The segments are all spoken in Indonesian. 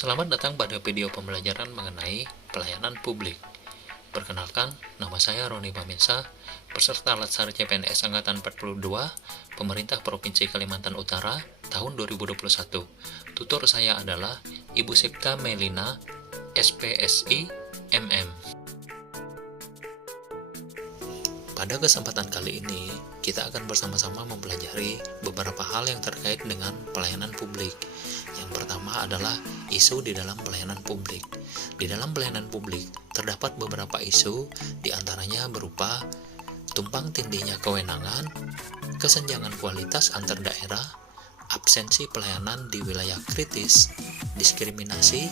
Selamat datang pada video pembelajaran mengenai pelayanan publik. Perkenalkan, nama saya Roni Paminsa, peserta Latsar CPNS Angkatan 42, Pemerintah Provinsi Kalimantan Utara, tahun 2021. Tutor saya adalah Ibu Sipta Melina, SPSI, MM. Pada kesempatan kali ini, kita akan bersama-sama mempelajari beberapa hal yang terkait dengan pelayanan publik. Yang pertama adalah isu di dalam pelayanan publik. Di dalam pelayanan publik, terdapat beberapa isu, diantaranya berupa tumpang tindihnya kewenangan, kesenjangan kualitas antar daerah, absensi pelayanan di wilayah kritis, diskriminasi,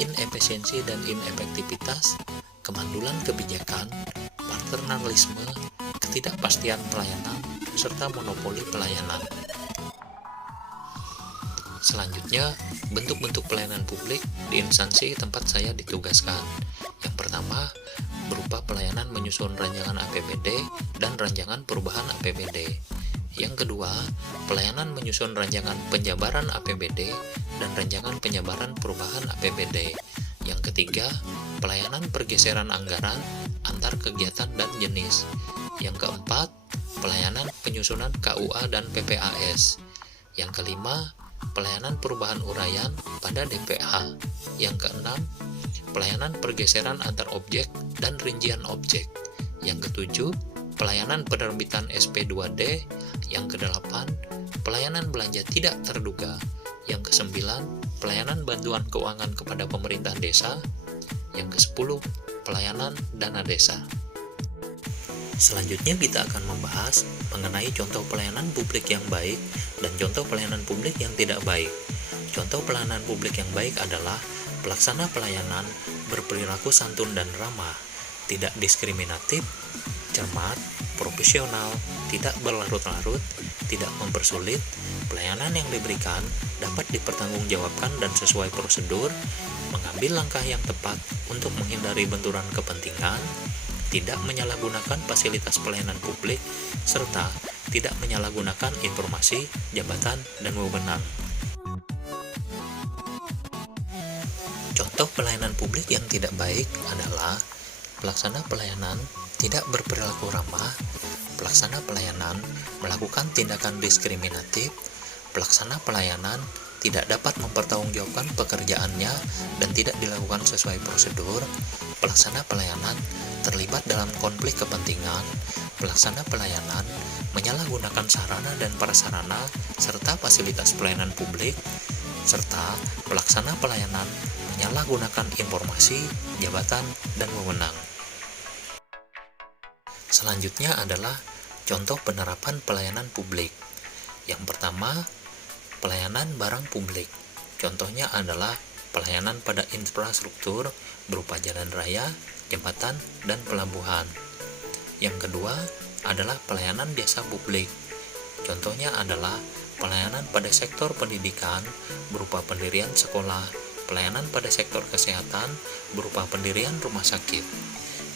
inefisiensi dan inefektivitas, kemandulan kebijakan, paternalisme, ketidakpastian pelayanan, serta monopoli pelayanan. Selanjutnya, bentuk-bentuk pelayanan publik di instansi tempat saya ditugaskan. Yang pertama, berupa pelayanan menyusun rancangan APBD dan rancangan perubahan APBD. Yang kedua, pelayanan menyusun rancangan penjabaran APBD dan rancangan penjabaran perubahan APBD. Yang ketiga, pelayanan pergeseran anggaran antar kegiatan dan jenis. Yang keempat, pelayanan penyusunan KUA dan PPAS. Yang kelima, pelayanan perubahan uraian pada DPH. Yang keenam, pelayanan pergeseran antar objek dan rincian objek. Yang ketujuh, pelayanan penerbitan SP2D. Yang kedelapan, pelayanan belanja tidak terduga. Yang kesembilan, pelayanan bantuan keuangan kepada pemerintah desa. Yang kesepuluh, pelayanan dana desa. Selanjutnya kita akan membahas mengenai contoh pelayanan publik yang baik dan contoh pelayanan publik yang tidak baik. Contoh pelayanan publik yang baik adalah pelaksana pelayanan berperilaku santun dan ramah, tidak diskriminatif, cermat, profesional, tidak berlarut-larut, tidak mempersulit, pelayanan yang diberikan dapat dipertanggungjawabkan dan sesuai prosedur, mengambil langkah yang tepat untuk menghindari benturan kepentingan, tidak menyalahgunakan fasilitas pelayanan publik, serta tidak menyalahgunakan informasi, jabatan, dan wewenang. Contoh pelayanan publik yang tidak baik adalah pelaksana pelayanan tidak berperilaku ramah, pelaksana pelayanan melakukan tindakan diskriminatif, pelaksana pelayanan tidak dapat mempertanggungjawabkan pekerjaannya dan tidak dilakukan sesuai prosedur, pelaksana pelayanan terlibat dalam konflik kepentingan, pelaksana pelayanan menyalahgunakan sarana dan prasarana serta fasilitas pelayanan publik, serta pelaksana pelayanan menyalahgunakan informasi, jabatan, dan wewenang. Selanjutnya adalah contoh penerapan pelayanan publik. Yang pertama, pelayanan barang publik. Contohnya adalah pelayanan pada infrastruktur berupa jalan raya, jembatan, dan pelabuhan. Yang kedua adalah pelayanan jasa publik. Contohnya adalah pelayanan pada sektor pendidikan berupa pendirian sekolah, pelayanan pada sektor kesehatan berupa pendirian rumah sakit.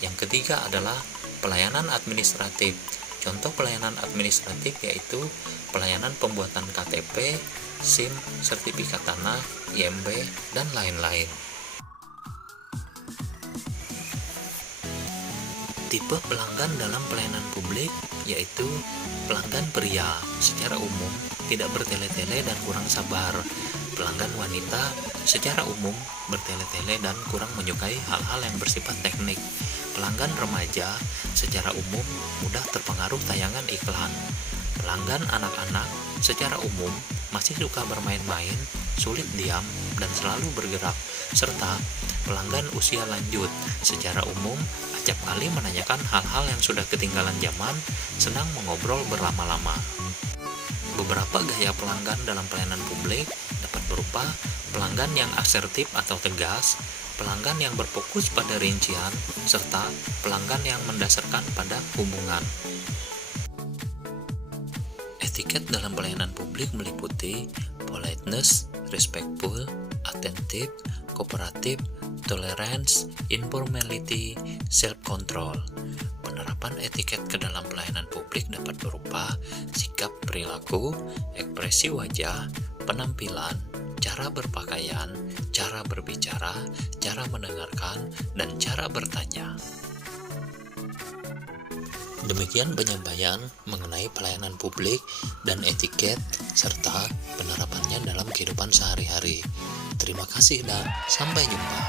Yang ketiga adalah pelayanan administratif. Contoh pelayanan administratif yaitu pelayanan pembuatan KTP, SIM, sertifikat tanah, IMB, dan lain-lain. Tipe pelanggan dalam pelayanan publik yaitu pelanggan pria secara umum tidak bertele-tele dan kurang sabar. Pelanggan wanita secara umum bertele-tele dan kurang menyukai hal-hal yang bersifat teknik. Pelanggan remaja secara umum mudah terpengaruh tayangan iklan. Pelanggan anak-anak secara umum masih suka bermain-main, sulit diam, dan selalu bergerak, serta pelanggan usia lanjut secara umum acap kali menanyakan hal-hal yang sudah ketinggalan zaman, senang mengobrol berlama-lama. Beberapa gaya pelanggan dalam pelayanan publik dapat berupa pelanggan yang asertif atau tegas, pelanggan yang berfokus pada rincian, serta pelanggan yang mendasarkan pada hubungan. Etiket dalam pelayanan publik meliputi politeness, respectful, attentive, kooperatif, tolerance, informality, self-control. Penerapan etiket ke dalam pelayanan publik dapat berupa sikap perilaku, ekspresi wajah, penampilan, cara berpakaian, cara cara berbicara, cara mendengarkan, dan cara bertanya. Demikian penyampaian mengenai pelayanan publik dan etiket serta penerapannya dalam kehidupan sehari-hari. Terima kasih dan sampai jumpa.